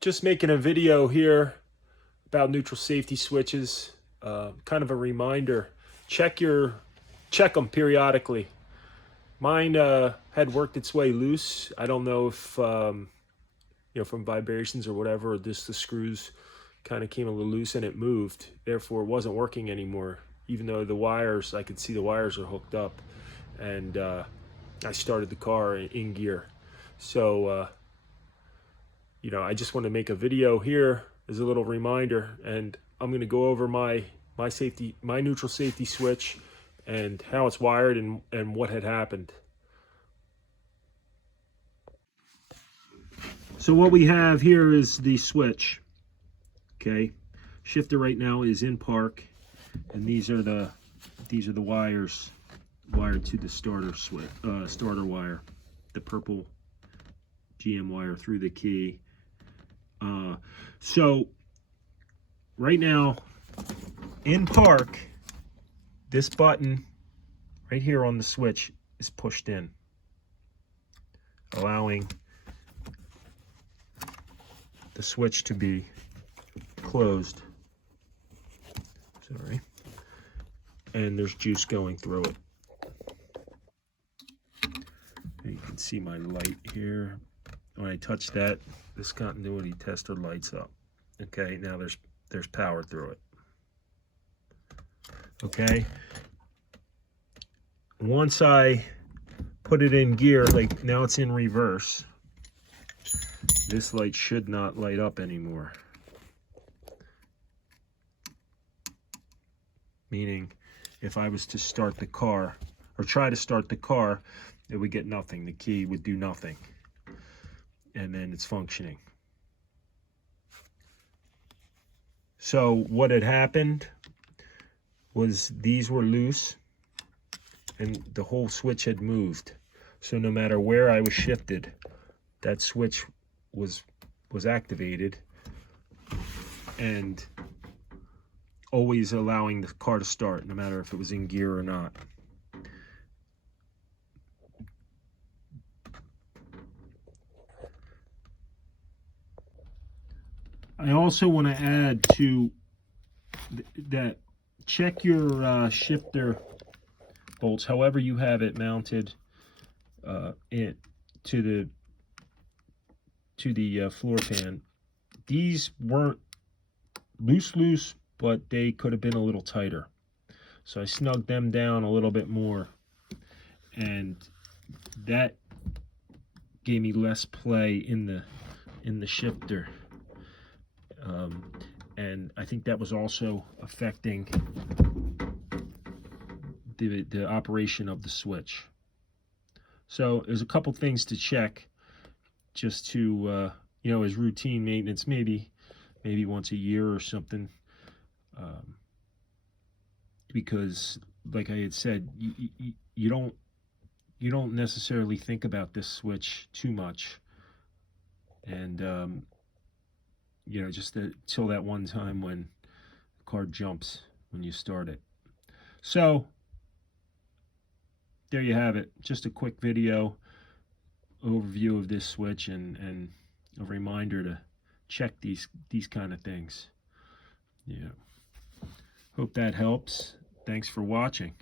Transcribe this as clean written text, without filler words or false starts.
Just making a video here about neutral safety switches. Kind of a reminder. Check them periodically. Mine had worked its way loose. I don't know if from vibrations or whatever, or just the screws kind of came a little loose and it moved. Therefore, it wasn't working anymore. Even though the wires, I could see the wires are hooked up, and I started the car in gear. So I just want to make a video here as a little reminder, and I'm going to go over my neutral safety switch and how it's wired and what had happened. So what we have here is the switch. Okay, shifter right now is in park, and these are the wires wired to the starter wire, the purple GM wire through the key. So right now in park, this button right here on the switch is pushed in, allowing the switch to be closed. Sorry. And there's juice going through it. You can see my light here. When I touch that, this continuity tester lights up. Okay, now there's power through it. Okay. Once I put it in gear, like now it's in reverse, this light should not light up anymore. Meaning, if I was to start the car, or try to start the car, it would get nothing. The key would do nothing. And then it's functioning. So what had happened was these were loose, and the whole switch had moved. So no matter where I was shifted, that switch was activated, and always allowing the car to start, no matter if it was in gear or not. I also want to add to that, check your shifter bolts, however you have it mounted to the floor pan. These weren't loose, but they could have been a little tighter. So I snugged them down a little bit more, and that gave me less play in the shifter. And I think that was also affecting the operation of the switch. So there's a couple things to check, just to as routine maintenance, maybe once a year or something, because like I had said, you don't necessarily think about this switch too much, and just till that one time when the car jumps when you start it. So there you have it. Just a quick video overview of this switch, and a reminder to check these kind of things. Yeah. Hope that helps. Thanks for watching.